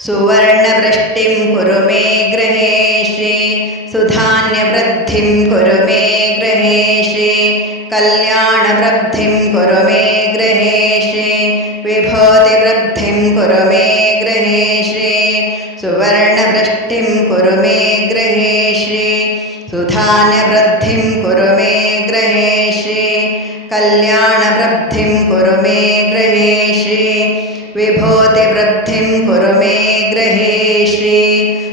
सुवर्णवृष्टिं कुरु मे गृहे श्री सुधान्यवृद्धिं कुरु मे गृहे श्री कल्याणवृद्धिं कुरु मे गृहे श्री विभूतिवृद्धिं कुरु मे गृहे श्री सुवर्णवृष्टिं कुरु मे गृहे श्री सुधान्यवृद्धिं कुरु मे गृहे श्री कल्याणवृद्धिं कुरु मे गृहे श्री विभूतिवृद्धिं कुरु मे गृहे श्री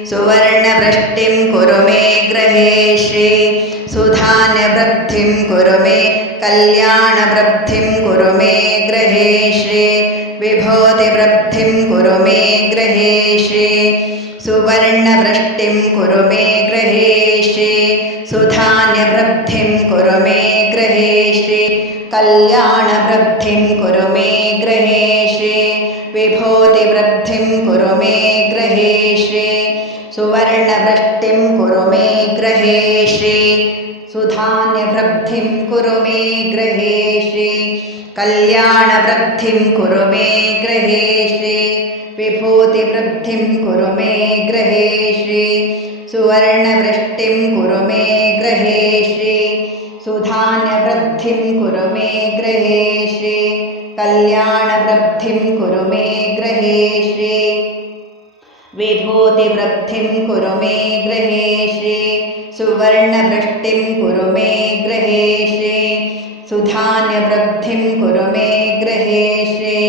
सुवर्णवृष्टिं कुरु मे गृहे श्री सुधान्यवृद्धिं कुरु मे कल्याणवृद्धिं कुरु मे गृहे श्री विभूतिवृद्धिं कुरु मे गृहे श्री सुवर्णवृष्टिं कुरु मे गृहे श्री सुधान्यवृद्धिं कुरु मे गृहे श्री कल्याणवृद्धिं कुरु मे गृहे श्री विभूतिवृद्धिं कुरु मे गृहे श्री सुवर्णवृष्टिं कुरु मे गृहे श्री सुधान्यवृद्धिं कुरु मे गृहे श्री कल्याणवृद्धिं कुरु मे गृहे श्री विभूतिवृद्धिं कुरु मे गृहे श्री सुवर्णवृष्टिं कुरु मे गृहे श्री सुधान्यवृद्धिं कुरु मे गृहे श्री कल्याणवृद्धिं कुरु मे गृहे श्री विभूतिवृद्धिं कुरु मे गृहे श्री सुवर्णवृष्टिं कुरु मे गृहे श्री सुधान्यवृद्धिं कुरु मे गृहे श्री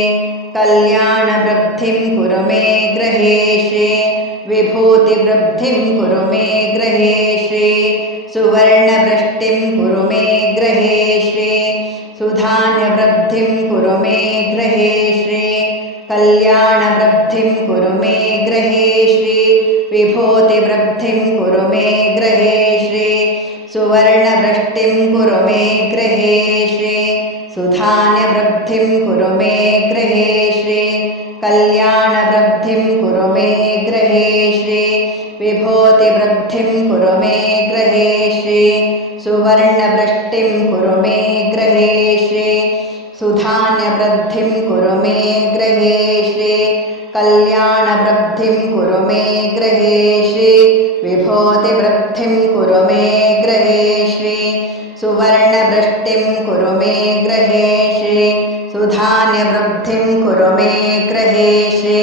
कल्याणवृद्धिं कुरु मे गृहे श्री विभूतिवृद्धिं कुरु मे गृहे श्री सुवर्णवृष्टिं कुरु मे गृहे श्री सुधान्यवृद्धिं कुरु मे गृहे श्री कल्याणवृद्धिं कुरु मे गृहे श्री विभूतिवृद्धिं कुरु मे गृहे श्री सुवर्णवृष्टिं कुरु मे गृहे श्री सुधान्यवृद्धिं कुरु मे गृहे श्री कल्याणवृद्धिं कुरु मे गृहे श्री विभूतिवृद्धिं कुरु मे गृहे श्री सुवर्णवृष्टिं कुरु मे गृहे श्री सुधान्यवृद्धिं कुरु मे गृहे श्री कल्याणवृद्धिं कुरु मे गृहे श्री विभूतिवृद्धिं कुरु मे गृहे श्री सुवर्णवृष्टिं कुरु मे गृहे श्री सुधान्यवृद्धिं कुरु मे गृहे श्री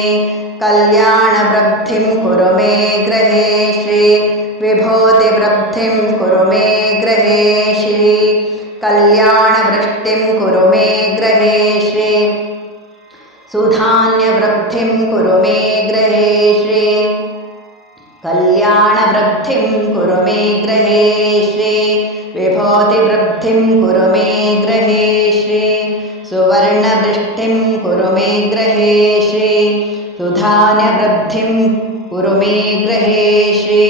कल्याणवृद्धिं कुरु मे गृहे श्री विभूतिवृद्धिं कुरु मे गृहे श्री कल्याणवृष्टिं कुरु मे गृहे श्री सुधान्यवृद्धिं कुरु मे गृहे श्री कल्याणवृद्धिं कुरु मे गृहे श्री विभूतिवृद्धिं कुरु मे गृहे श्री सुवर्णवृष्टिं कुरु मे गृहे श्री सुधान्यवृद्धिं कुरु मे गृहे श्री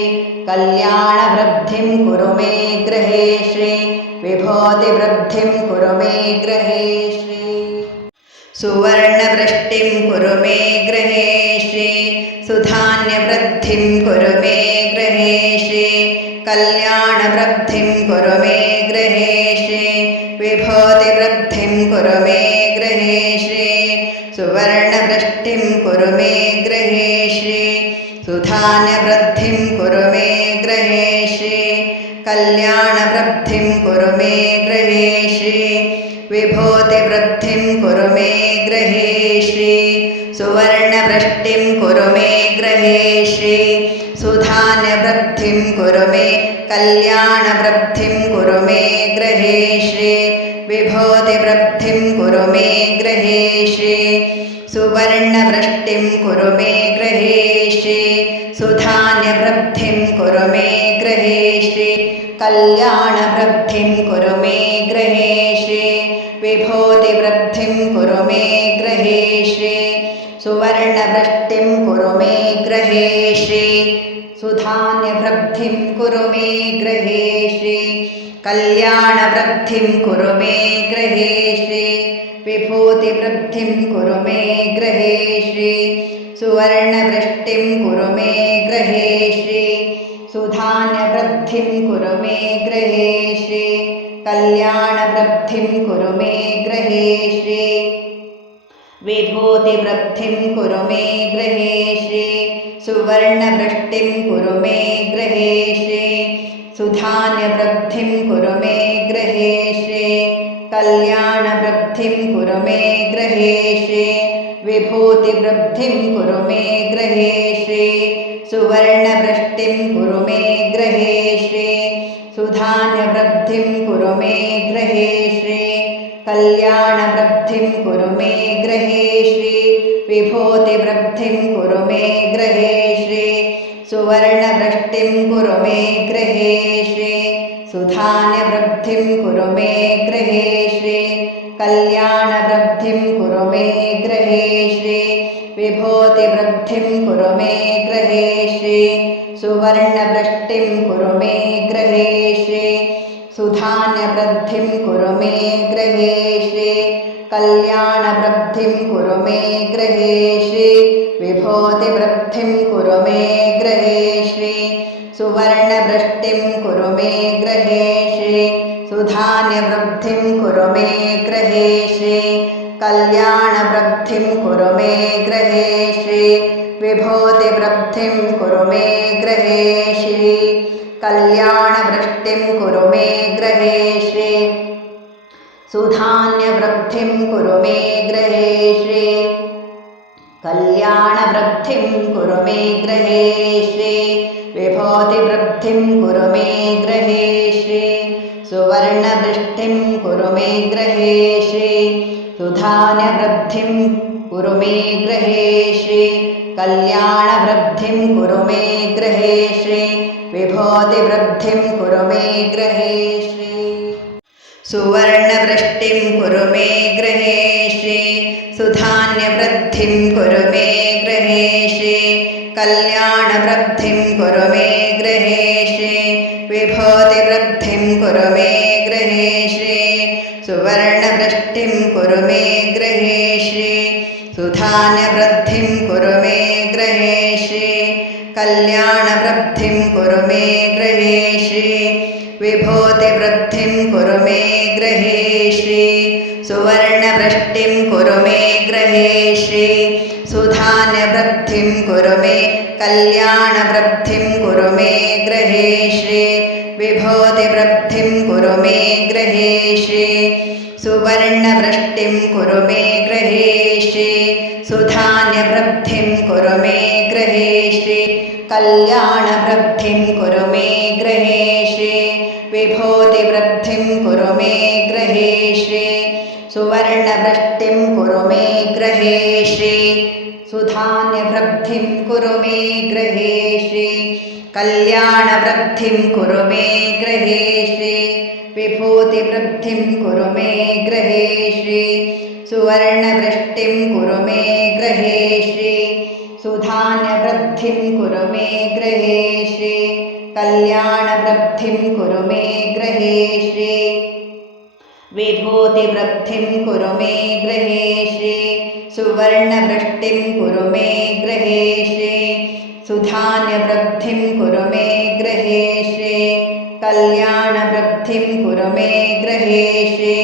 कल्याणवृद्धिं कुरु मे गृहे श्री विभूतिवृद्धिं कुरु मे गृहे श्री सुवर्णवृष्टिं कुरु मे गृहे श्री सुधान्यवृद्धिं कुरु मे गृहे श्री कल्याणवृद्धिं कुरु मे गृहे श्री विभूतिवृद्धिं कुरु मे गृहे श्री सुवर्णवृष्टिं कुरु मे गृहे श्री सुधान्यवृद्धिं कुरु मे गृहे श्री कल्याणवृद्धिं कुरु मे गृहे श्री विभूतिवृद्धिं कुरु मे गृहे श्री सुवर्णवृष्टिं कुरु मे गृहे श्री सुधान्यवृद्धिं कुरु मे कल्याणवृद्धिं कुरु मे गृहे श्री विभूतिवृद्धिं कुरु मे गृहे श्री सुवर्णवृष्टिं कुरु मे गृहे श्री सुधान्यवृद्धिं कुरु मे गृहे श्री कल्याणवृद्धिं कुरु मे गृहे श्री विभूतिवृद्धिं कुरु मे गृहे श्री सुवर्णवृष्टिं कुरु मे गृहे श्री सुधान्यवृद्धिं कुरु मे गृहे श्री कल्याणवृद्धिं कुरु मे गृहे श्री विभूतिवृद्धिं कुरु मे गृहे श्री सुवर्णवृष्टिं कुरु मे गृहे श्री सुधान्यवृद्धिं कुरु मे गृहे श्री कल्याणवृद्धिं कुरु मे गृहे श्री विभूतिवृद्धिं कुरु मे गृहे श्री सुवर्णवृष्टिं कुरु मे गृहे श्री सुधान्यवृद्धिं कुरु मे गृहे श्री कल्याणवृद्धिं कुरु मे गृहे श्री विभूतिवृद्धिं कुरु मे गृहे श्री सुवर्णवृष्टिं कुरु मे गृहे श्री सुधान्यवृद्धिं कुरु मे गृहे श्री कल्याणवृद्धिं कुरु मे गृहे श्री विभूतिवृद्धिं कुरु मे गृहे श्री सुवर्णवृष्टिं कुरु मे गृहे श्री सुधान्यवृद्धिं कुरु मे गृहे श्री कल्याणवृद्धिं कुरु मे गृहे श्री विभूतिवृद्धिं कुरु मे गृहे श्री सुवर्णवृष्टिं कुरु मे गृहे श्री सुधान्यवृद्धिं कुरु मे गृहे श्री कल्याणवृद्धिं कुरु मे गृहे श्री विभूतिवृद्धिं कुरु मे गृहे श्री सुवर्णवृष्टिं कुरु मे गृहे श्री सुधान्यवृद्धिं कुरु मे गृहे श्री कल्याणवृद्धिं कुरु मे गृहे श्री विभूतिवृद्धिं कुरु मे गृहे श्री कल्याणवृष्टिं कुरु मे गृहे श्री सुधान्यवृद्धिं कुरु मे गृहे श्री कल्याणवृद्धिं कुरु मे गृहे श्री विभूतिवृद्धिं कुरु मे गृहे श्री सुवर्णवृष्टिं कुरु मे गृहे श्री सुधान्यवृद्धिं कुरु मे गृहे श्री कल्याणवृद्धिं कुरु मे गृहे श्री विभूतिवृद्धिं कुरु मे गृहे श्री सुवर्णवृष्टिं कुरु मे गृहे श्री सुधान्यवृद्धिं कुरु मे गृहे श्री कल्याणवृद्धिं कुरु मे गृहे श्री विभूतिवृद्धिं कुरु मे गृहे श्री सुवर्णवृष्टिं कुरु मे गृहे श्री सुधान्यवृद्धिं कुरु मे गृहे श्री कल्याणवृद्धिं कुरु मे गृहे श्री विभूतिवृद्धिं कुरु मे गृहे श्री सुवर्णवृष्टिं कुरु मे गृहे श्री सुधान्यवृद्धिं कुरु मे कल्याणवृद्धिं कुरु मे गृहे श्री विभूतिवृद्धिं कुरु मे गृहे श्री सुवर्णवृष्टिं कुरु मे गृहे श्री सुधान्यवृद्धिं कुरु मे गृहे श्री कल्याणवृद्धिं कुरु मे गृहे श्री विभूतिवृद्धिं कुरु मे गृहे श्री सुवर्णवृष्टिं कुरु मे गृहे श्री सुधान्यवृद्धिं कुरु मे गृहे श्री कल्याणवृद्धिं कुरु मे गृहे श्री विभूतिवृद्धिं कुरु मे गृहे श्री सुवर्णवृष्टिं कुरु मे गृहे श्री सुधान्यवृद्धिं कुरु मे गृहे श्री कल्याणवृद्धिं कुरु मे गृहे श्री विभूतिवृद्धिं कुरु मे गृहे श्री सुवर्णवृष्टिं कुरु मे गृहे श्री सुधान्यवृद्धिं कुरु मे गृहे श्री कल्याणवृद्धिं कुरु मे गृहे श्री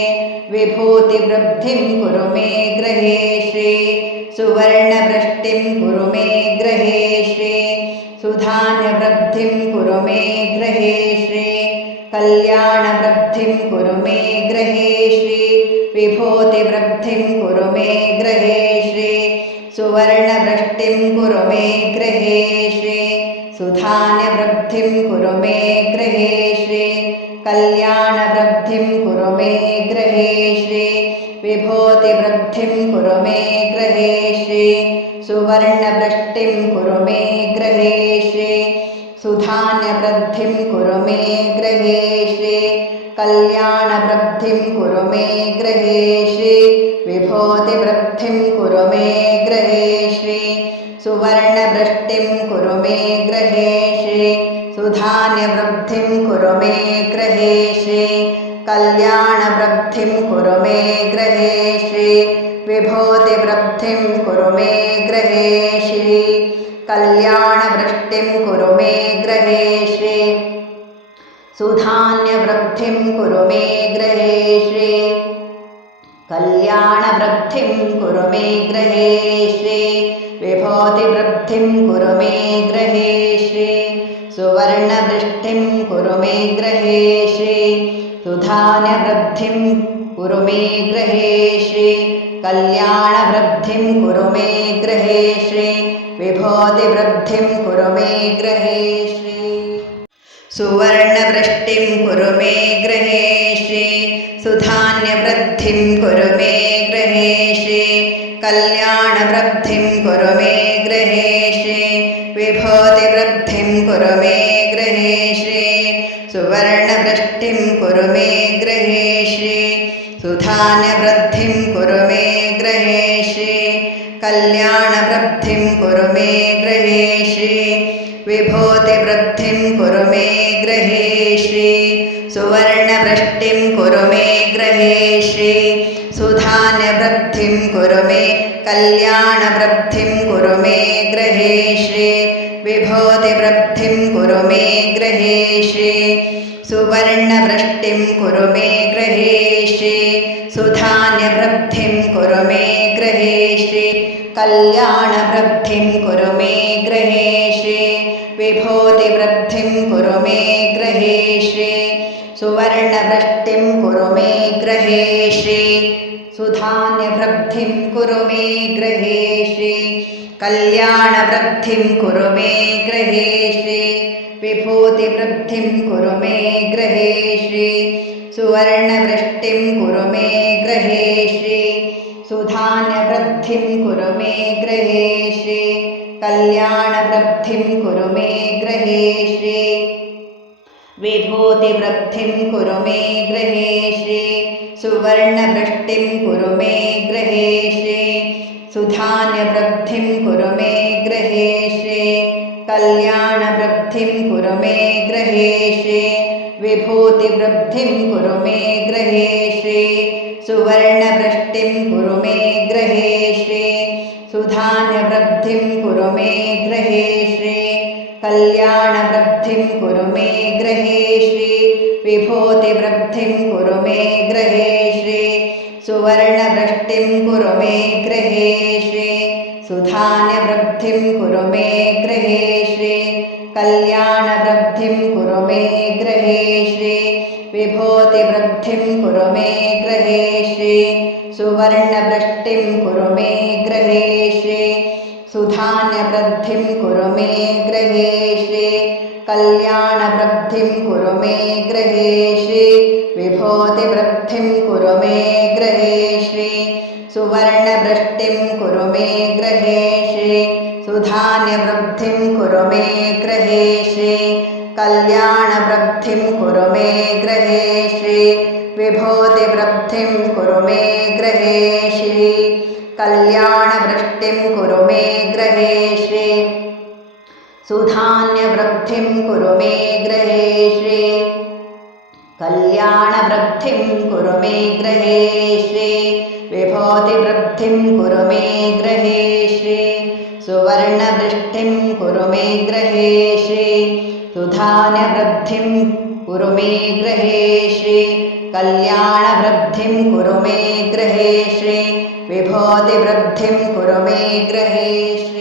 विभूतिवृद्धिं कुरु मे गृहे श्री सुवर्णवृष्टिं कुरु मे गृहे श्री सुधान्यवृद्धिं कुरु मे गृहे श्री कल्याणवृद्धिं कुरु मे गृहे श्री विभूतिवृद्धिं कुरु मे गृहे श्री सुवर्णवृष्टिं कुरु मे गृहे श्री सुधान्यवृद्धिं कुरु मे गृहे श्री कल्याणवृद्धिं कुरु मे गृहे श्री विभूतिवृद्धिं कुरु मे गृहे श्री सुवर्णवृष्टिं कुरु मे गृहे श्री सुधान्यवृद्धिं कुरु मे गृहे श्री कल्याणवृद्धिं कुरु मे गृहे श्री विभूतिवृद्धिं कुरु मे गृहे श्री सुवर्णवृष्टिं कुरु मे गृहे श्री सुधान्यवृद्धिं कुरु मे गृहे श्री कल्याणवृद्धिं कुरु मे गृहे श्री विभूतिवृद्धिं कुरु मे गृहे श्री कल्याणवृष्टिं कुरु मे गृहे श्री सुधान्यवृद्धिं कुरु मे गृहे श्री कल्याणवृद्धिं कुरु मे गृहे श्री विभूतिवृद्धिं कुरु मे गृहे श्री सुवर्णवृष्टिं कुरु मे गृहे श्री सुधान्यवृद्धिं कुरु मे गृहे श्री कल्याणवृद्धिं कुरु मे गृहे श्री विभूतिवृद्धिं कुरु मे गृहे श्री सुवर्णवृष्टिं कुरु मे गृहे श्री सुधान्यवृद्धिं कुरु मे गृहे श्री कल्याणवृद्धिं कुरु मे गृहे श्री विभूतिवृद्धिं कुरु मे गृहे श्री सुवर्णवृष्टिं कुरु मे गृहे श्री सुधान्यवृद्धिं कुरु मे गृहे श्री कल्याणवृद्धिं कुरु मे गृहे श्री विभूतिवृद्धिं कुरु मे गृहे श्री सुवर्णवृष्टिं कुरु मे गृहे श्री सुधान्यवृद्धिं कुरु मे कल्याणवृद्धिं कुरु मे गृहे श्री विभूतिवृद्धिं कुरु मे गृहे श्री सुवर्णवृष्टिं कुरु मे गृहे श्री सुधान्यवृद्धिं कुरु मे गृहे श्री कल्याणवृद्धिं कुरु मे गृहे श्री विभूतिवृद्धिं कुरु मे गृहे श्री सुवर्णवृष्टिं कुरु मे गृहे श्री सुधान्यवृद्धिं कुरु मे गृहे श्री कल्याणवृद्धिं कुरु मे गृहे श्री विभूतिवृद्धिं कुरु मे गृहे श्री सुवर्णवृष्टिं कुरु मे गृहे श्री सुधान्यवृद्धिं कुरु मे गृहे श्री कल्याणवृद्धिं कुरु मे गृहे श्री विभूतिवृद्धिं कुरु मे गृहे श्री सुवर्णवृष्टिं कुरु मे गृहे श्री सुधान्यवृद्धिं कुरु मे गृहे श्री कल्याणवृद्धिं कुरु मे गृहे श्री विभूतिवृद्धिं कुरु मे गृहे श्री सुवर्णवृष्टिं कुरु मे गृहे श्री सुधान्यवृद्धिं कुरु मे गृहे श्री कल्याणवृद्धिं कुरु मे गृहे श्री विभूतिवृद्धिं कुरु मे गृहे श्री सुवर्णवृष्टिं कुरु मे गृहे श्री सुधान्यवृद्धिं कुरु मे गृहे श्री कल्याणवृद्धिं कुरु मे गृहे श्री विभूतिवृद्धिं कुरु मे गृहे श्री सुवर्णवृष्टिं कुरु मे गृहे श्री सुधान्यवृद्धिं कुरु मे गृहे श्री कल्याणवृद्धिं कुरु मे गृहे श्री विभूतिवृद्धिं कुरु मे गृहे श्री सुवर्णवृष्टिं कुरु मे गृहे श्री सुधान्यवृद्धिं कुरु मे गृहे श्री कल्याणवृद्धिं कुरु मे गृहे श्री विभूतिवृद्धिं कुरु मे गृहे श्री कल्याणवृष्टिं कुरु मे गृहे श्री सुधान्यवृद्धिं कुरु मे गृहे श्री कल्याणवृद्धिं कुरु मे गृहे श्री विभूतिवृद्धिं कुरु मे गृहे श्री सुवर्णवृष्टिं कुरु मे गृहे श्री सुधान्यवृद्धिं कुरु मे गृहे श्री कल्याणवृद्धिं कुरु मे गृहे श्री विभूतिवृद्धिं कुरु मे गृहे श्री